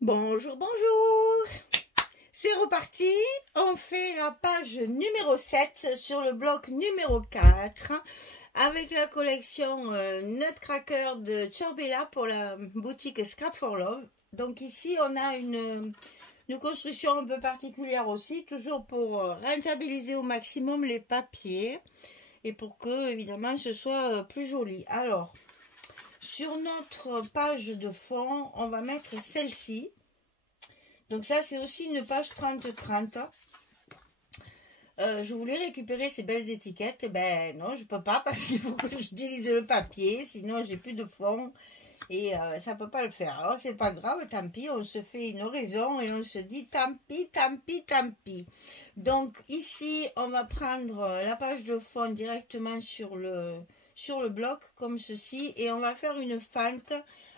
Bonjour, bonjour. C'est reparti. On fait la page numéro 7 sur le bloc numéro 4 avec la collection Nutcracker de Ciao-Bella pour la boutique Scrap for Love. Donc ici, on a une construction un peu particulière aussi, toujours pour rentabiliser au maximum les papiers et pour que, évidemment, ce soit plus joli. Alors, sur notre page de fond, on va mettre celle-ci. Donc ça, c'est aussi une page 30-30. Je voulais récupérer ces belles étiquettes. Eh ben non, je peux pas parce qu'il faut que j'utilise le papier. Sinon, j'ai plus de fond. Et ça peut pas le faire. Alors, c'est pas grave, tant pis. On se fait une raison et on se dit tant pis, tant pis, tant pis. Donc ici, on va prendre la page de fond directement sur le bloc, comme ceci. Et on va faire une fente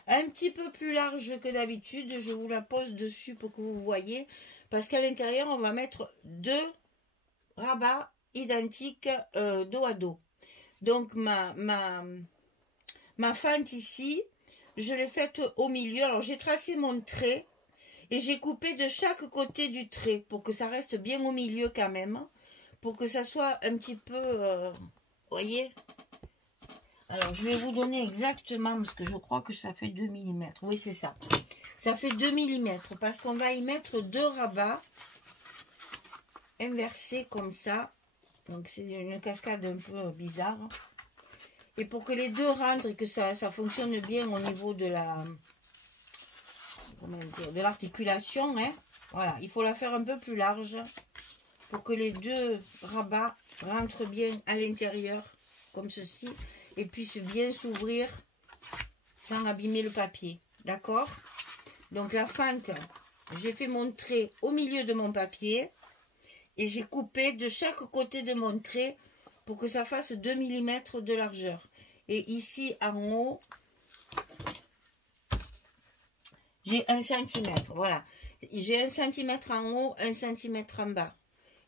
un petit peu plus large que d'habitude. Je vous la pose dessus pour que vous voyez. Parce qu'à l'intérieur, on va mettre deux rabats identiques dos à dos. Donc ma fente ici, je l'ai faite au milieu. Alors j'ai tracé mon trait et j'ai coupé de chaque côté du trait pour que ça reste bien au milieu quand même. Pour que ça soit un petit peu, voyez. Alors je vais vous donner exactement, parce que je crois que ça fait 2 mm. Oui, c'est ça. Ça fait 2 mm parce qu'on va y mettre deux rabats inversés comme ça. Donc c'est une cascade un peu bizarre. Et pour que les deux rentrent et que ça fonctionne bien au niveau de la, comment dire, de l'articulation, hein, voilà, il faut la faire un peu plus large pour que les deux rabats rentrent bien à l'intérieur, comme ceci, et puissent bien s'ouvrir sans abîmer le papier. D'accord? Donc la fente, j'ai fait mon trait au milieu de mon papier et j'ai coupé de chaque côté de mon trait pour que ça fasse 2 mm de largeur. Et ici en haut, j'ai 1 cm. Voilà. J'ai 1 cm en haut, 1 cm en bas.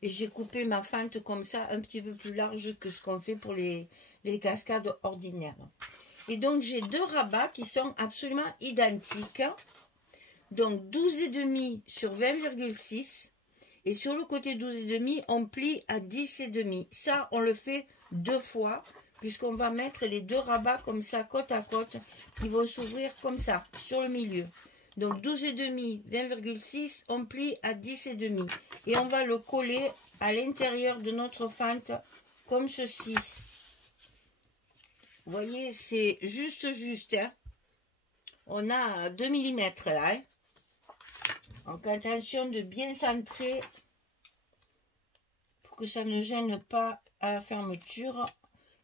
Et j'ai coupé ma fente comme ça, un petit peu plus large que ce qu'on fait pour les cascades ordinaires. Et donc j'ai deux rabats qui sont absolument identiques. Donc 12,5 sur 20,6. Et sur le côté 12,5, on plie à 10,5. Ça, on le fait deux fois, puisqu'on va mettre les deux rabats comme ça, côte à côte, qui vont s'ouvrir comme ça, sur le milieu. Donc 12,5, 20,6, on plie à 10,5. Et on va le coller à l'intérieur de notre fente, comme ceci. Vous voyez, c'est juste, hein. On a 2 mm là, hein. Donc attention de bien centrer pour que ça ne gêne pas à la fermeture.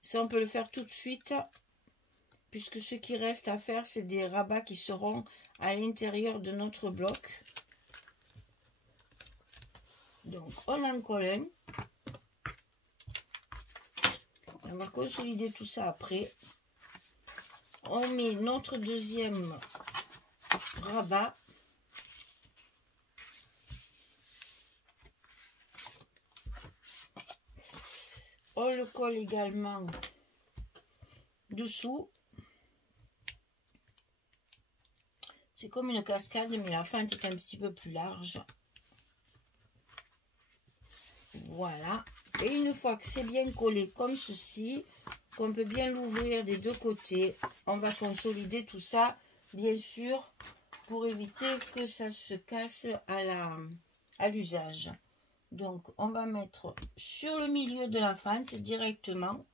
Ça, on peut le faire tout de suite, puisque ce qui reste à faire, c'est des rabats qui seront à l'intérieur de notre bloc. Donc on en colle un. On va consolider tout ça après. On met notre deuxième rabat. On le colle également dessous. C'est comme une cascade, mais la fente est un petit peu plus large. Voilà. Et une fois que c'est bien collé comme ceci, qu'on peut bien l'ouvrir des deux côtés, on va consolider tout ça, bien sûr, pour éviter que ça se casse à l'usage. Donc, on va mettre sur le milieu de la fente directement,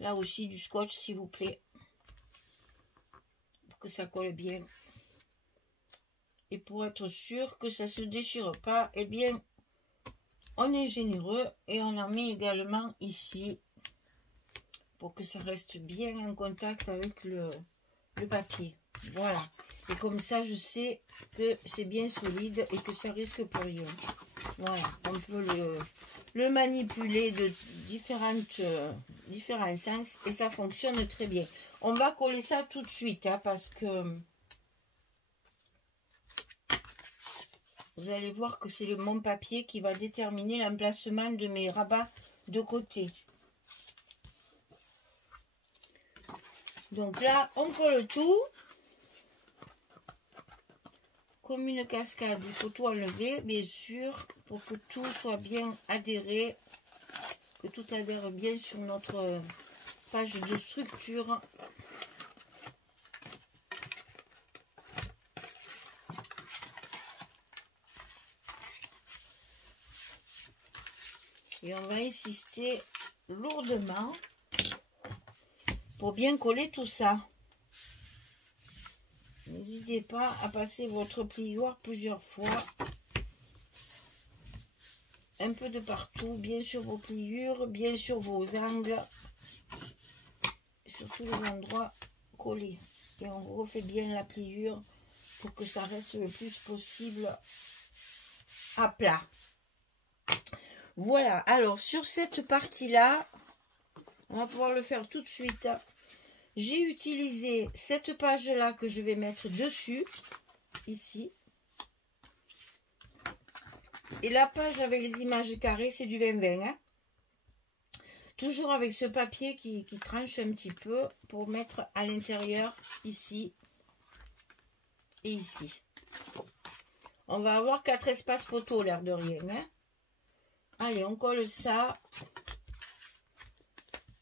là aussi du scotch s'il vous plaît, pour que ça colle bien. Et pour être sûr que ça ne se déchire pas, eh bien, on est généreux et on en met également ici, pour que ça reste bien en contact avec le papier. Voilà. Et comme ça, je sais que c'est bien solide et que ça risque pour rien. Voilà, on peut le manipuler de différents sens et ça fonctionne très bien. On va coller ça tout de suite, hein, parce que vous allez voir que c'est mon papier qui va déterminer l'emplacement de mes rabats de côté. Donc là, on colle tout. comme une cascade. Il faut tout enlever, bien sûr, pour que tout soit bien adhéré, que tout adhère bien sur notre page de structure. Et on va insister lourdement pour bien coller tout ça. N'hésitez pas à passer votre plioir plusieurs fois. Un peu de partout, bien sur vos pliures, bien sur vos angles. Sur tous les endroits collés. Et on refait bien la pliure pour que ça reste le plus possible à plat. Voilà, alors sur cette partie-là, on va pouvoir le faire tout de suite. J'ai utilisé cette page-là que je vais mettre dessus, ici. Et la page avec les images carrées, c'est du 20-20. Hein. Toujours avec ce papier qui tranche un petit peu pour mettre à l'intérieur, ici et ici. On va avoir 4 espaces photos, l'air de rien. Hein. Allez, on colle ça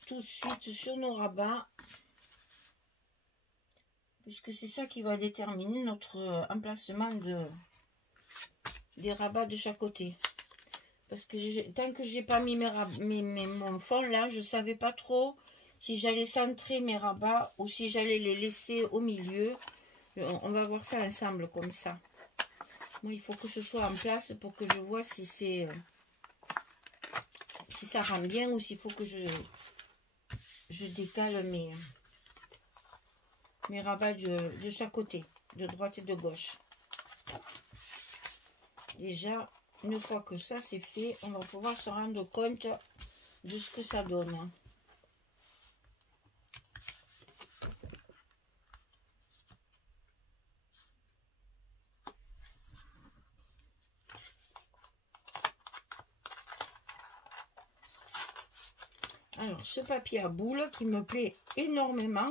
tout de suite sur nos rabats. Puisque c'est ça qui va déterminer notre emplacement des rabats de chaque côté. Parce que tant que j'ai pas mis mon fond là, je savais pas trop si j'allais centrer mes rabats ou si j'allais les laisser au milieu. On va voir ça ensemble comme ça. Moi, il faut que ce soit en place pour que je vois si c'est si ça rend bien ou s'il faut que je décale mes rabats de chaque côté, de droite et de gauche. Déjà, une fois que ça c'est fait, on va pouvoir se rendre compte de ce que ça donne. Alors, ce papier à boule qui me plaît énormément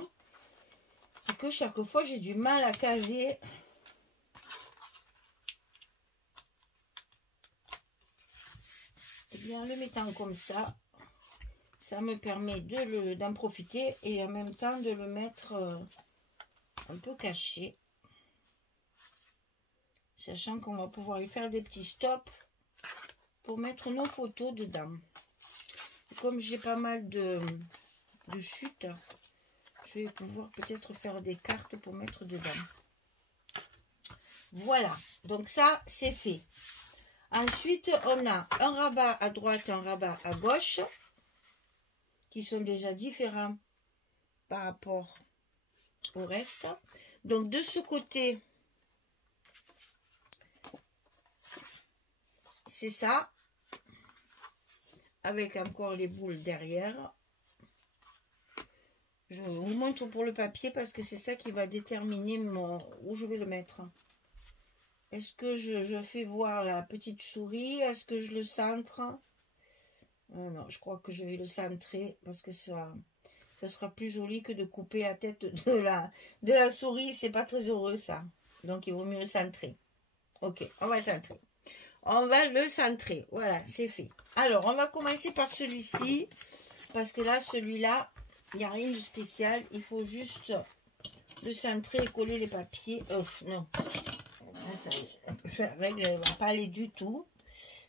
et que chaque fois j'ai du mal à caser. Et bien, en le mettant comme ça me permet d'en profiter et en même temps de le mettre un peu caché. Sachant qu'on va pouvoir y faire des petits stops pour mettre nos photos dedans. Comme j'ai pas mal de chutes, je vais pouvoir peut-être faire des cartes pour mettre dedans. Voilà, donc ça c'est fait. Ensuite, on a un rabat à droite, un rabat à gauche, qui sont déjà différents par rapport au reste. Donc de ce côté, c'est ça. Avec encore les boules derrière. Je vous montre pour le papier parce que c'est ça qui va déterminer où je vais le mettre. Est-ce que je fais voir la petite souris? Est-ce que je le centre? Non, je crois que je vais le centrer parce que ça sera plus joli que de couper la tête de la souris. C'est pas très heureux ça. Donc il vaut mieux le centrer. Ok, on va le centrer. On va le centrer. Voilà, c'est fait. Alors, on va commencer par celui-ci. Parce que là, celui-là, il n'y a rien de spécial. Il faut juste le centrer et coller les papiers. Oh, non. La règle ne va pas aller du tout.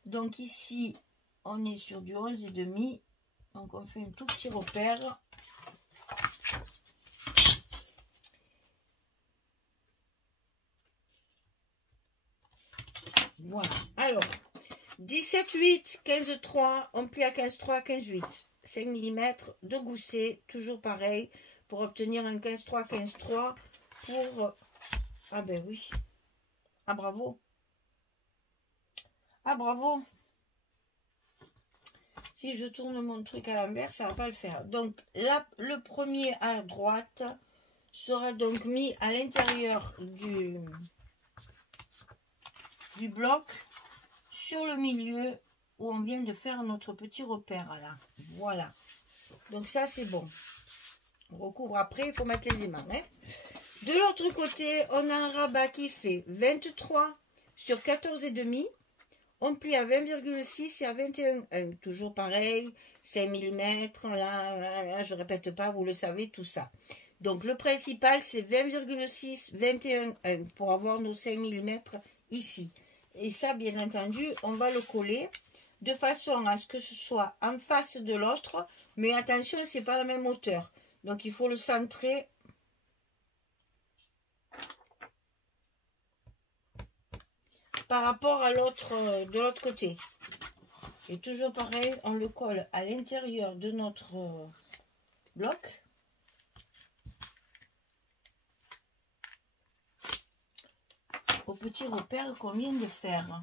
Donc ici, on est sur du 11,5. Donc on fait un tout petit repère. Voilà. Alors, 17,8, 15,3, on plie à 15,3, 15,8. 5 mm de gousset, toujours pareil, pour obtenir un 15,3, 15,3 pour... Ah ben oui. Ah bravo. Ah bravo. Si je tourne mon truc à l'envers, ça ne va pas le faire. Donc là, le premier à droite sera donc mis à l'intérieur du bloc, sur le milieu où on vient de faire notre petit repère là. Voilà. Donc ça c'est bon. On recouvre après, il faut mettre les aimants. Hein. De l'autre côté, on a un rabat qui fait 23 sur 14,5. On plie à 20,6 et à 21,1. Toujours pareil, 5 mm. Là, je ne répète pas, vous le savez, tout ça. Donc, le principal, c'est 20,6, 21,1 pour avoir nos 5 mm ici. Et ça, bien entendu, on va le coller de façon à ce que ce soit en face de l'autre. Mais attention, ce n'est pas la même hauteur. Donc, il faut le centrer. Par rapport à l'autre, de l'autre côté. Et toujours pareil, on le colle à l'intérieur de notre bloc. Au petit repère qu'on vient de faire.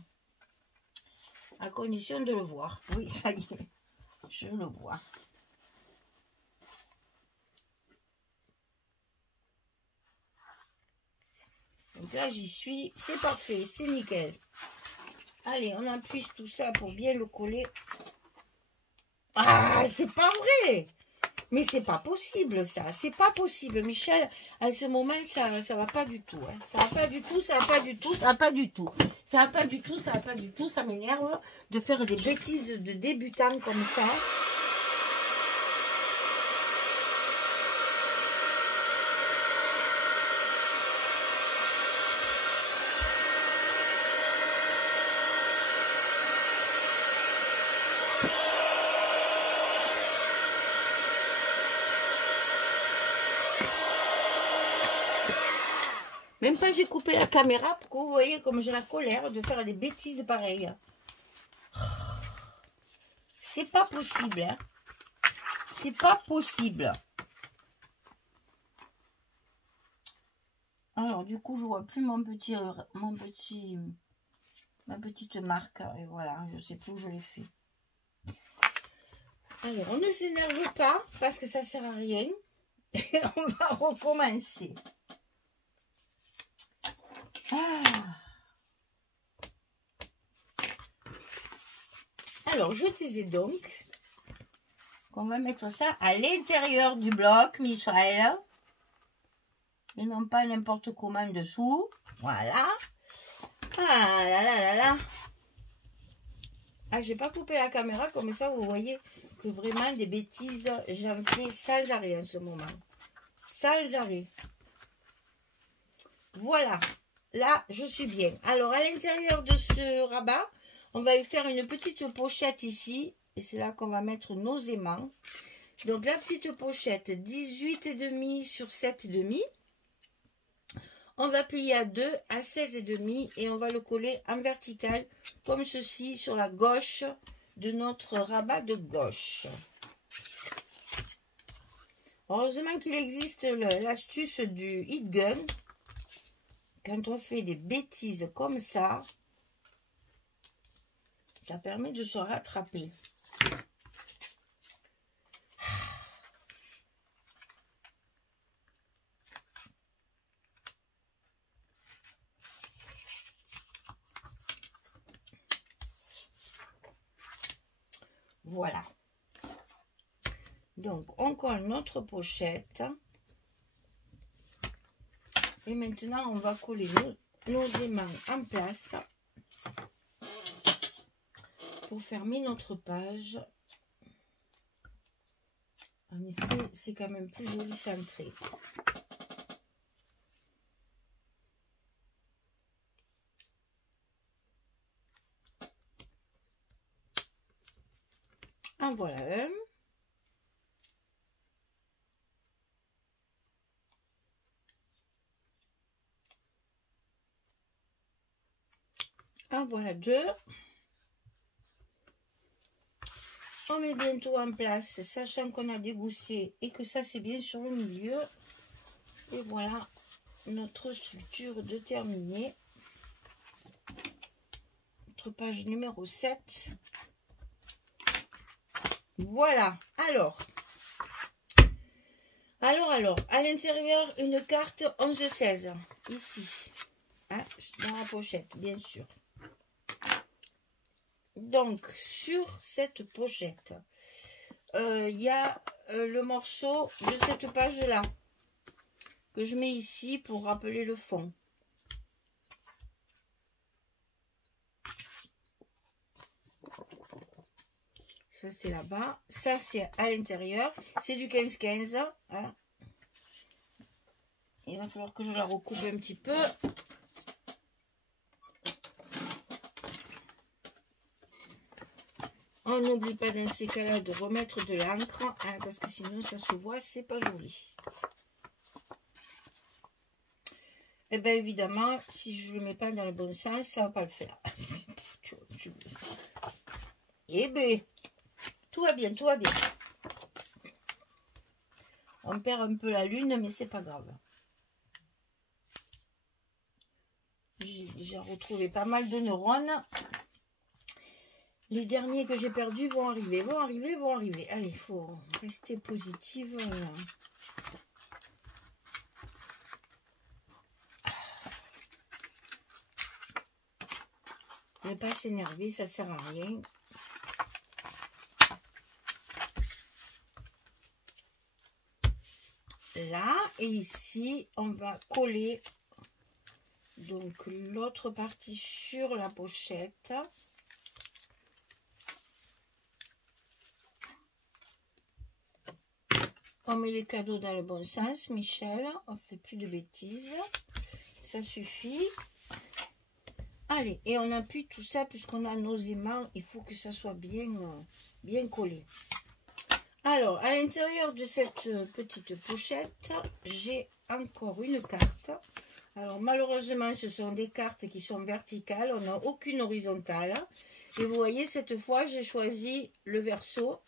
À condition de le voir. Oui, ça y est, je le vois. Donc là, j'y suis. C'est parfait, c'est nickel. Allez, on appuie tout ça pour bien le coller. Ah, c'est pas vrai! Mais c'est pas possible, ça. C'est pas possible, Michel. À ce moment, ça va pas du tout. Hein. Ça va pas du tout, ça va pas du tout, ça va pas du tout. Ça va pas du tout, ça va pas du tout. Ça m'énerve de faire des bêtises de débutant comme ça. Même pas j'ai coupé la caméra pour que vous voyez comme j'ai la colère de faire des bêtises pareilles. C'est pas possible. Hein. C'est pas possible. Alors du coup je vois plus ma petite marque. Et voilà, je sais plus où je l'ai fait. Alors on ne s'énerve pas parce que ça sert à rien. Et on va recommencer. Ah. Alors, je disais donc qu'on va mettre ça à l'intérieur du bloc, Michel. Et non pas n'importe comment dessous. Voilà. Ah là là là là. Ah, j'ai pas coupé la caméra, comme ça vous voyez que vraiment des bêtises, j'en fais sans arrêt en ce moment. Sans arrêt. Voilà. Là, je suis bien. Alors, à l'intérieur de ce rabat, on va y faire une petite pochette ici. Et c'est là qu'on va mettre nos aimants. Donc, la petite pochette, 18,5 sur 7,5. On va plier à 2 à 16,5 et on va le coller en vertical, comme ceci, sur la gauche de notre rabat de gauche. Heureusement qu'il existe l'astuce du heat gun. Quand on fait des bêtises comme ça, ça permet de se rattraper. Voilà. Donc, on colle notre pochette. Et maintenant, on va coller nos aimants en place pour fermer notre page. En effet, c'est quand même plus joli centré. En voilà un. En voilà deux. On met bientôt en place, sachant qu'on a dégoussé et que ça c'est bien sur le milieu. Et voilà notre structure de terminée. Notre page numéro 7. Voilà. Alors, à l'intérieur, une carte 11-16. Ici. Hein, dans la pochette, bien sûr. Donc, sur cette pochette, il y a le morceau de cette page-là. que je mets ici pour rappeler le fond. Ça, c'est là-bas. Ça, c'est à l'intérieur. C'est du 15-15. Hein. Il va falloir que je la recoupe un petit peu. On n'oublie pas dans ces cas-là de remettre de l'encre, hein, parce que sinon ça se voit, c'est pas joli. Et bien évidemment, si je ne le mets pas dans le bon sens, ça ne va pas le faire. Eh bien, tout va bien, tout va bien. On perd un peu la lune, mais c'est pas grave. J'ai déjà retrouvé pas mal de neurones. Les derniers que j'ai perdus vont arriver, vont arriver, vont arriver. Allez, il faut rester positive. Ne pas s'énerver, ça sert à rien. Là et ici, on va coller donc l'autre partie sur la pochette. On met les cadeaux dans le bon sens, Michel. On fait plus de bêtises. Ça suffit. Allez, et on appuie tout ça puisqu'on a nos aimants. Il faut que ça soit bien, bien collé. Alors, à l'intérieur de cette petite pochette, j'ai encore une carte. Alors, malheureusement, ce sont des cartes qui sont verticales. On n'a aucune horizontale. Et vous voyez, cette fois, j'ai choisi le verso.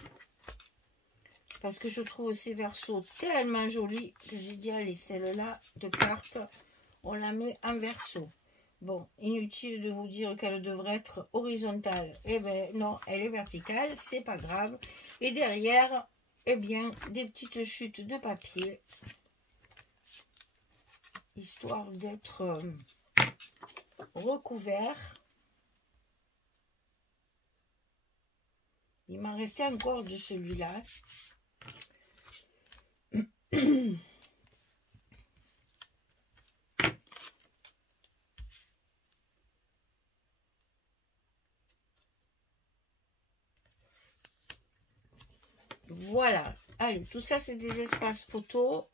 Parce que je trouve ces versos tellement jolis que j'ai dit, allez, celle-là de carte, on la met en verso. Bon, inutile de vous dire qu'elle devrait être horizontale. Eh bien, non, elle est verticale, c'est pas grave. Et derrière, eh bien, des petites chutes de papier. Histoire d'être recouvert. Il m'en restait encore de celui-là. Voilà. Allez, tout ça, c'est des espaces photos.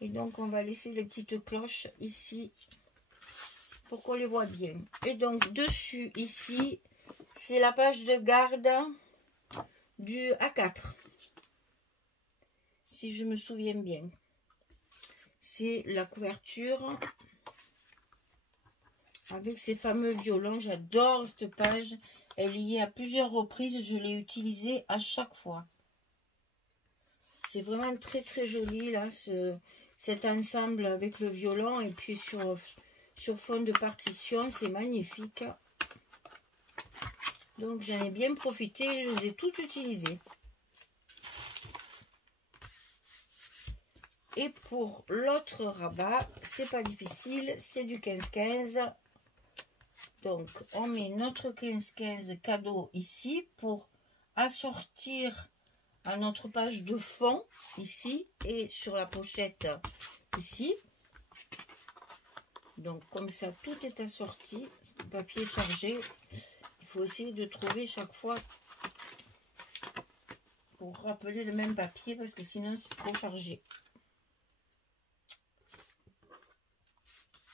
Et donc, on va laisser les petites cloches ici pour qu'on les voit bien. Et donc, dessus, ici, c'est la page de garde du A4. Si je me souviens bien. C'est la couverture avec ces fameux violons. J'adore cette page. Elle y est à plusieurs reprises. Je l'ai utilisée à chaque fois. C'est vraiment très très joli là, cet ensemble avec le violon. Et puis sur fond de partition, c'est magnifique. Donc j'en ai bien profité. Je les ai toutes utilisées. Et pour l'autre rabat, c'est pas difficile, c'est du 15-15. Donc, on met notre 15-15 cadeau ici pour assortir à notre page de fond, ici, et sur la pochette, ici. Donc, comme ça, tout est assorti. Le papier chargé. Il faut essayer de trouver chaque fois pour rappeler le même papier, parce que sinon, c'est trop chargé.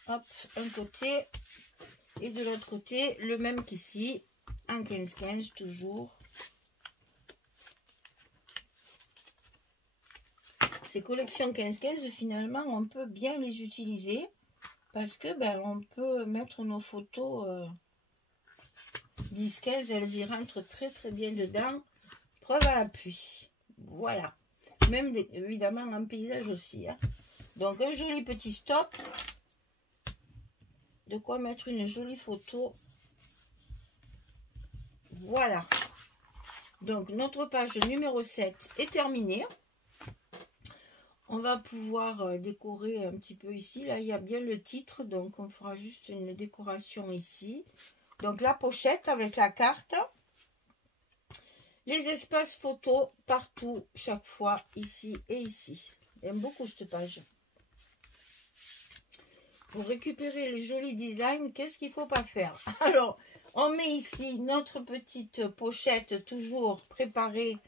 Hop, un côté et de l'autre côté le même qu'ici, en 15-15 toujours. Ces collections 15-15 finalement on peut bien les utiliser parce que ben on peut mettre nos photos 10-15, elles y rentrent très très bien dedans. Preuve à l'appui. Voilà. Même évidemment en paysage aussi. Hein. Donc un joli petit stock. De quoi mettre une jolie photo. Voilà. Donc, notre page numéro 7 est terminée. On va pouvoir décorer un petit peu ici. Là, il y a bien le titre. Donc, on fera juste une décoration ici. Donc, la pochette avec la carte. Les espaces photos partout, chaque fois, ici et ici. J'aime beaucoup cette page. pour récupérer les jolis designs, qu'est-ce qu'il ne faut pas faire? Alors, on met ici notre petite pochette toujours préparée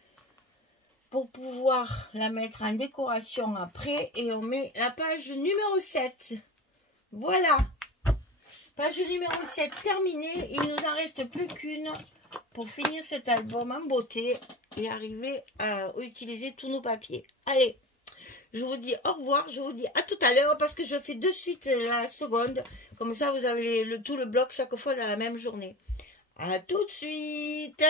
pour pouvoir la mettre en décoration après. Et on met la page numéro 7. Voilà. Page numéro 7 terminée. Il nous en reste plus qu'une pour finir cet album en beauté et arriver à utiliser tous nos papiers. Allez, je vous dis au revoir. Je vous dis à tout à l'heure parce que je fais de suite la seconde. Comme ça, vous avez tout le bloc chaque fois dans la même journée. À tout de suite.